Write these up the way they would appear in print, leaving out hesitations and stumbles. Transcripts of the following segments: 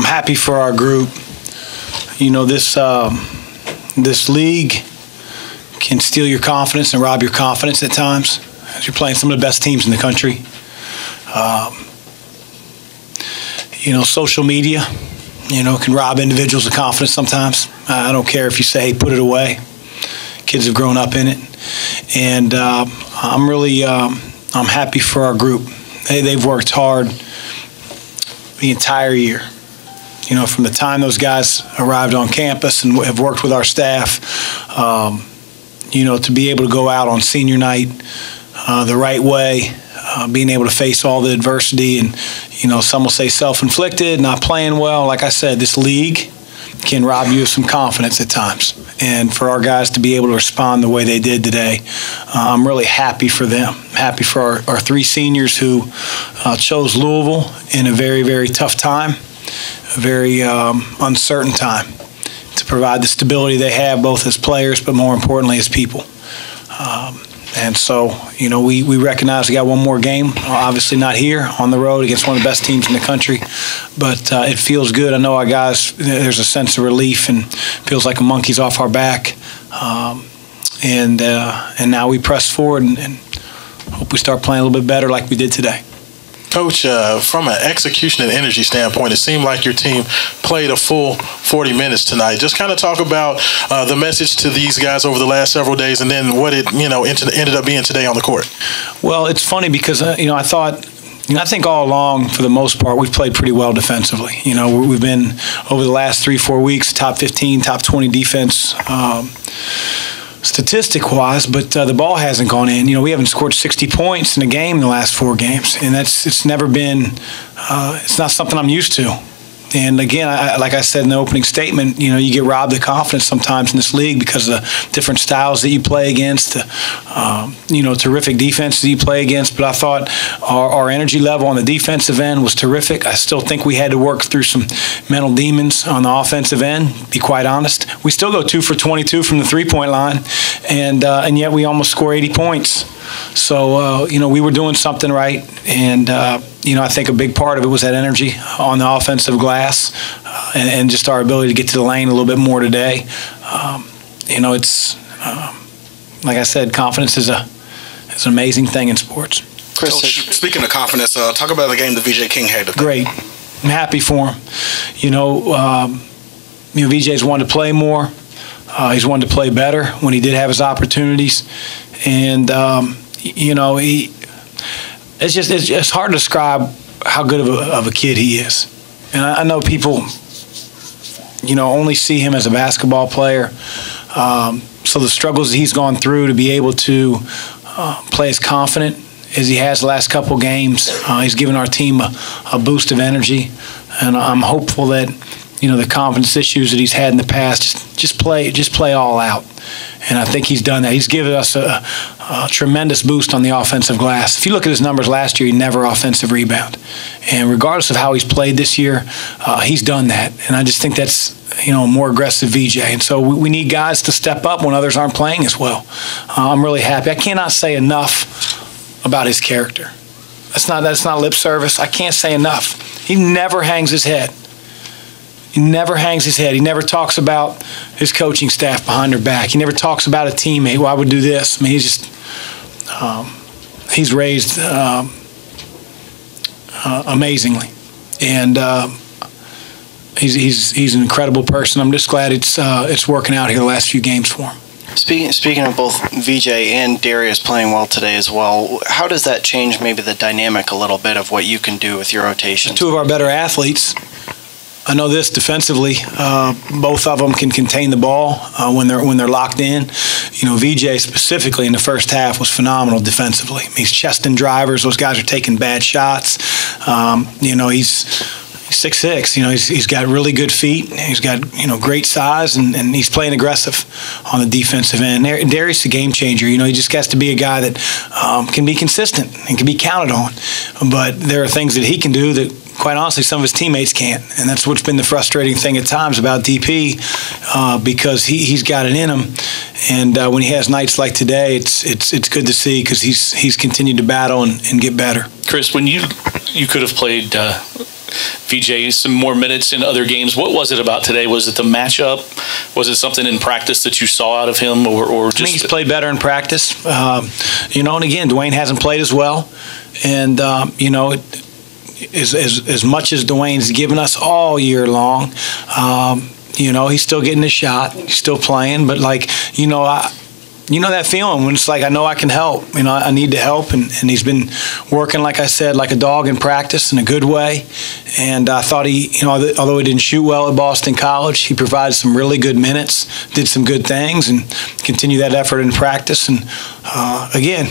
I'm happy for our group. You know, this league can steal your confidence and rob your confidence at times. As you're playing some of the best teams in the country. You know, social media, you know, can rob individuals of confidence sometimes. I don't care if you say, hey, put it away. Kids have grown up in it. And I'm happy for our group. They've worked hard the entire year. You know, from the time those guys arrived on campus and have worked with our staff, you know, to be able to go out on senior night the right way, being able to face all the adversity and, you know, some will say self-inflicted, not playing well. Like I said, this league can rob you of some confidence at times. And for our guys to be able to respond the way they did today, I'm really happy for them. Happy for our three seniors who chose Louisville in a very, very tough time, a very uncertain time, to provide the stability they have both as players but more importantly as people. And so, you know, we recognize we got one more game, obviously not here, on the road against one of the best teams in the country. But it feels good. I know our guys, there's a sense of relief and feels like a monkey's off our back. And now we press forward and hope we start playing a little bit better like we did today. Coach, from an execution and energy standpoint, it seemed like your team played a full 40 minutes tonight. Just kind of talk about the message to these guys over the last several days and then what it, you know, ended up being today on the court. Well, it's funny because, you know, I think all along, for the most part, we've played pretty well defensively. You know, we've been, over the last 3-4 weeks, top 15, top 20 defense statistic-wise, but the ball hasn't gone in. You know, we haven't scored 60 points in a game in the last 4 games, and it's never been it's not something I'm used to. And again, like I said in the opening statement, you know, you get robbed of confidence sometimes in this league because of the different styles that you play against, you know, terrific defenses you play against. But I thought our energy level on the defensive end was terrific. I still think we had to work through some mental demons on the offensive end, be quite honest. We still go 2 for 22 from the three-point line, and yet we almost score 80 points. So, you know, we were doing something right, and, you know, I think a big part of it was that energy on the offensive glass and just our ability to get to the lane a little bit more today. You know, it's, like I said, confidence is an amazing thing in sports. Chris, speaking of confidence, talk about the game that VJ King had today. Great. I'm happy for him. You know, VJ's wanted to play more. He's wanted to play better when he did have his opportunities. And, you know, it's hard to describe how good of a kid he is. And I know people, you know, only see him as a basketball player. So the struggles that he's gone through to be able to play as confident as he has the last couple games, he's given our team a boost of energy. And I'm hopeful that, you know, the confidence issues that he's had in the past, just play all out. And I think he's done that. He's given us a tremendous boost on the offensive glass. If you look at his numbers last year, he never offensive rebound. And regardless of how he's played this year, he's done that. And I just think that's, you know, a more aggressive VJ. And so we need guys to step up when others aren't playing as well. I'm really happy. I cannot say enough about his character. That's not lip service. I can't say enough. He never hangs his head. He never hangs his head. He never talks about his coaching staff behind their back. He never talks about a teammate. Well, I would do this. I mean, he's raised amazingly, and he's an incredible person. I'm just glad it's working out here the last few games for him. Speaking of both VJ and Darius playing well today as well, how does that change maybe the dynamic a little bit of what you can do with your rotations? 2 of our better athletes. I know this defensively, both of them can contain the ball when they're locked in. You know, VJ specifically in the first half was phenomenal defensively. He's chesting drivers. Those guys are taking bad shots. You know, he's 6'6". You know, he's got really good feet. He's got, you know, great size, and he's playing aggressive on the defensive end. Darius is a game changer. You know, he just has to be a guy that can be consistent and can be counted on. But there are things that he can do that, quite honestly, some of his teammates can't. And that's what's been the frustrating thing at times about DP, because he's got it in him. And when he has nights like today, it's good to see because he's continued to battle and get better. Chris, when you could have played VJ some more minutes in other games. What was it about today? Was it the matchup? Was it something in practice that you saw out of him, or just? I think he's played better in practice. And again, Dwayne hasn't played as well, and as much as Dwayne's given us all year long, he's still getting his shot. He's still playing, but that feeling when it's like, I know I can help. I need to help, and he's been working, like I said, like a dog in practice in a good way. And I thought although he didn't shoot well at Boston College, he provided some really good minutes, did some good things, and continue that effort in practice. And again,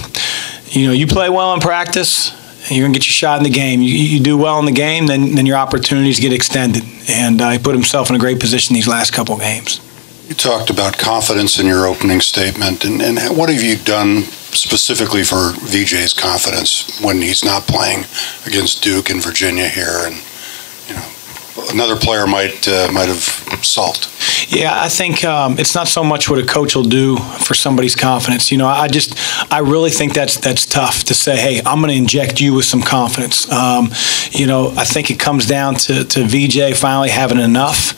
you play well in practice, you're going to get your shot in the game. You do well in the game, then your opportunities get extended. And he put himself in a great position these last couple of games. You talked about confidence in your opening statement, and what have you done specifically for VJ's confidence when he's not playing against Duke and Virginia here, and another player might have sulked? Yeah, I think it's not so much what a coach will do for somebody's confidence. I really think that's tough to say, hey, I'm going to inject you with some confidence. I think it comes down to VJ finally having enough.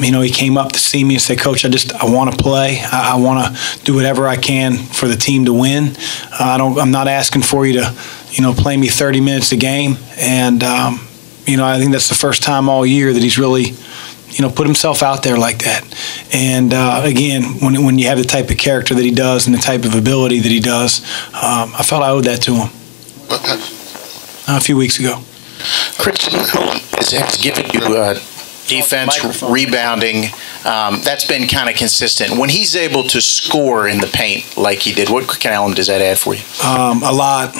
He came up to see me and said, Coach, I want to play. I want to do whatever I can for the team to win. I'm not asking for you to, play me 30 minutes a game. And, I think that's the first time all year that he's really, put himself out there like that. And again, when you have the type of character that he does and the type of ability that he does, I felt I owed that to him a few weeks ago. Chris has given you defense, rebounding. That's been kind of consistent. When he's able to score in the paint like he did, what kind of element does that add for you? A lot.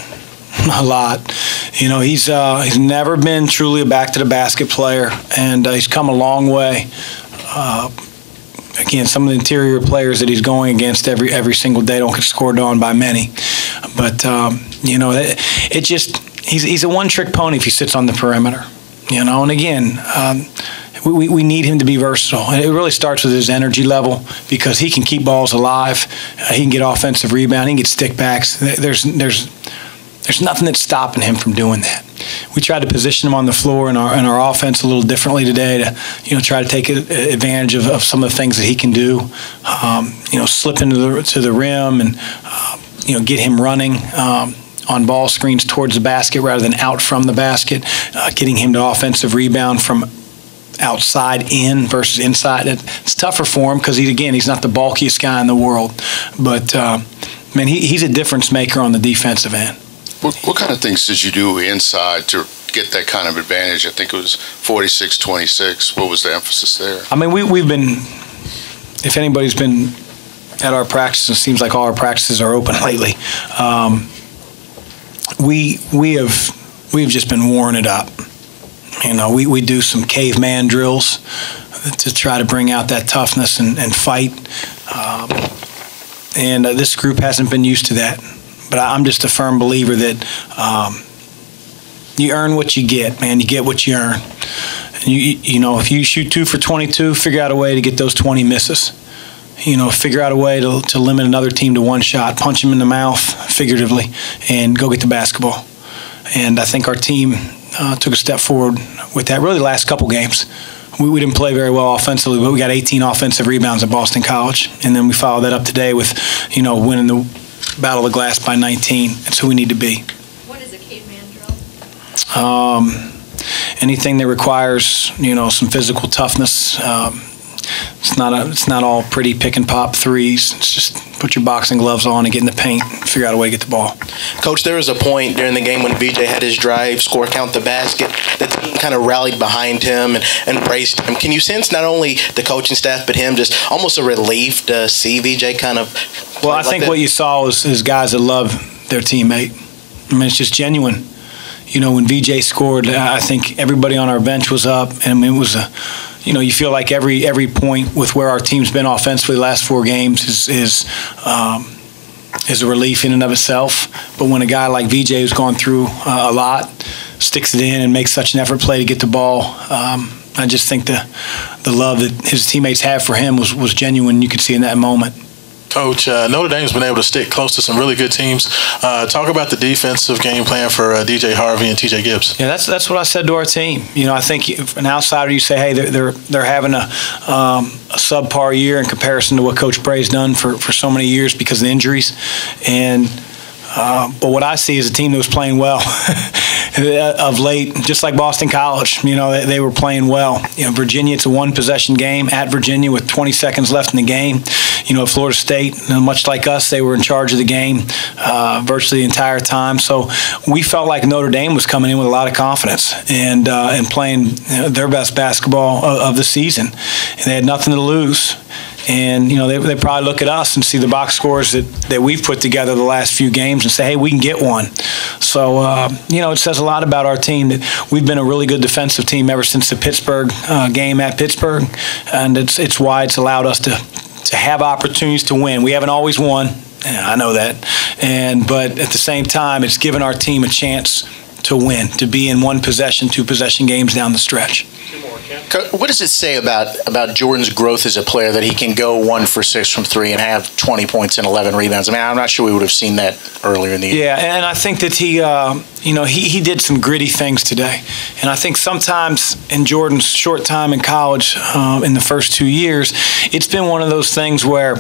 He's never been truly a back-to-the-basket player, and he's come a long way. Again, some of the interior players that he's going against every single day don't get scored on by many. But, he's a one-trick pony if he sits on the perimeter. And again, we need him to be versatile. And it really starts with his energy level, because he can keep balls alive. He can get offensive rebound. He can get stickbacks. There's nothing that's stopping him from doing that. We tried to position him on the floor in our offense a little differently today to, try to take advantage of some of the things that he can do. Slip into the rim and, get him running on ball screens towards the basket rather than out from the basket, getting him to offensive rebound from outside in versus inside. It's tougher for him because he's not the bulkiest guy in the world. But, he's a difference maker on the defensive end. What kind of things did you do inside to get that kind of advantage? I think it was 46-26. What was the emphasis there? We've been, if anybody's been at our practices, it seems like all our practices are open lately. We've just been warming it up. We do some caveman drills to try to bring out that toughness and fight. And this group hasn't been used to that. But I'm just a firm believer that you earn what you get, man. You get what you earn. And if you shoot 2 for 22, figure out a way to get those 20 misses. Figure out a way to limit another team to one shot, punch them in the mouth, figuratively, and go get the basketball. And I think our team took a step forward with that. Really, the last couple games, we didn't play very well offensively, but we got 18 offensive rebounds at Boston College, and then we followed that up today with, winning the Battle of the Glass by 19. That's who we need to be. What is a caveman drill? Anything that requires, some physical toughness. It's not all pretty pick and pop threes. It's just put your boxing gloves on and get in the paint and figure out a way to get the ball. Coach, there was a point during the game when VJ had his drive, score, count the basket, the team kind of rallied behind him and embraced him. Can you sense not only the coaching staff but him just almost a relief to see VJ kind of Well, I think what you saw is guys that love their teammate. It's just genuine. When VJ scored, I think everybody on our bench was up, and it was you feel like every point with where our team's been offensively the last 4 games is a relief in and of itself. But when a guy like VJ, who's gone through a lot, sticks it in and makes such an effort play to get the ball, I just think the love that his teammates have for him was genuine. You could see in that moment. Coach, Notre Dame's been able to stick close to some really good teams. Talk about the defensive game plan for DJ Harvey and TJ Gibbs. Yeah, that's what I said to our team. You know, I think if an outsider, you say, hey, they're having a subpar year in comparison to what Coach Bray's done for so many years because of injuries. And but what I see is a team that was playing well of late, just like Boston College. You know, they were playing well. You know, Virginia, it's a one-possession game at Virginia with 20 seconds left in the game. You know, Florida State, much like us, they were in charge of the game virtually the entire time. So we felt like Notre Dame was coming in with a lot of confidence and playing their best basketball of the season. And they had nothing to lose. And, you know, they probably look at us and see the box scores that we've put together the last few games and say, hey, we can get one. So, you know, it says a lot about our team that we've been a really good defensive team ever since the Pittsburgh game at Pittsburgh. And it's why it's allowed us to have opportunities to win. We haven't always won. Yeah, I know that. But at the same time, it's given our team a chance to win, to be in one-possession, two-possession games down the stretch. What does it say about Jordan's growth as a player that he can go 1 for 6 from 3 and have 20 points and 11 rebounds? I mean, I'm not sure we would have seen that earlier in the year. Yeah, and I think that he did some gritty things today. And I think sometimes in Jordan's short time in college, in the first 2 years, it's been one of those things where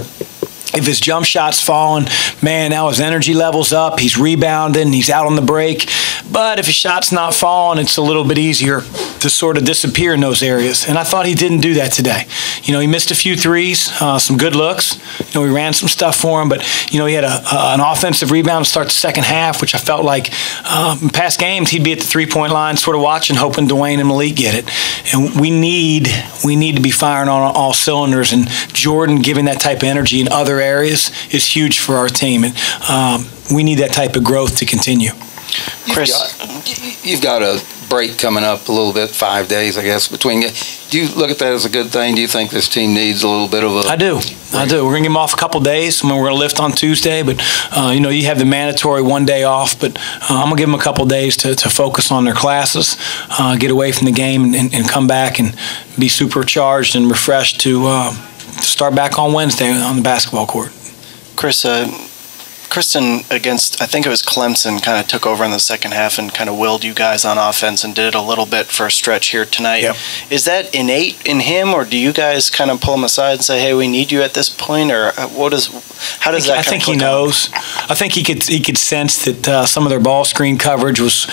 if his jump shot's falling, man, now his energy level's up, he's rebounding, he's out on the break. But if his shot's not falling, it's a little bit easier to sort of disappear in those areas. And I thought he didn't do that today. You know, he missed a few threes, some good looks. You know, we ran some stuff for him, but, you know, he had an offensive rebound to start the second half, which I felt like in past games he'd be at the three-point line sort of watching, hoping Dwayne and Malik get it. And we need to be firing on all cylinders, and Jordan giving that type of energy in other areas is huge for our team. And we need that type of growth to continue. Chris, you've got a break coming up a little bit, 5 days, I guess, between. Do you look at that as a good thing? Do you think this team needs a little bit of a... I do. We're going to give them off a couple days. I mean, we're going to lift on Tuesday, but, you know, you have the mandatory 1 day off, but I'm going to give them a couple days to focus on their classes, get away from the game and come back and be supercharged and refreshed to start back on Wednesday on the basketball court. Chris, Kristen against, I think it was Clemson, kind of took over in the second half and kind of willed you guys on offense and did it a little bit for a stretch here tonight. Yep. Is that innate in him, or do you guys kind of pull him aside and say, hey, we need you at this point, or how does that? I think he knows. I think he could sense that some of their ball screen coverage was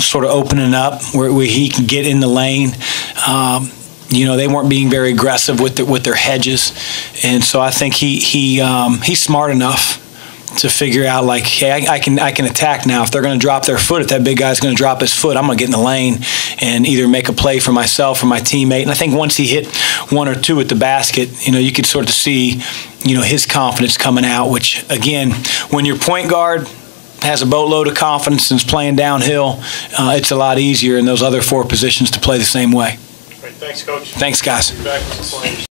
sort of opening up where he can get in the lane. You know, they weren't being very aggressive with their hedges, and so I think he's smart enough to figure out, like, hey, I can attack now. If they're going to drop their foot, if that big guy's going to drop his foot, I'm going to get in the lane and either make a play for myself or my teammate. And I think once he hit 1 or 2 at the basket, you know, you could sort of see, you know, his confidence coming out, which, again, when your point guard has a boatload of confidence and is playing downhill, it's a lot easier in those other 4 positions to play the same way. Thanks, Coach. Thanks, guys.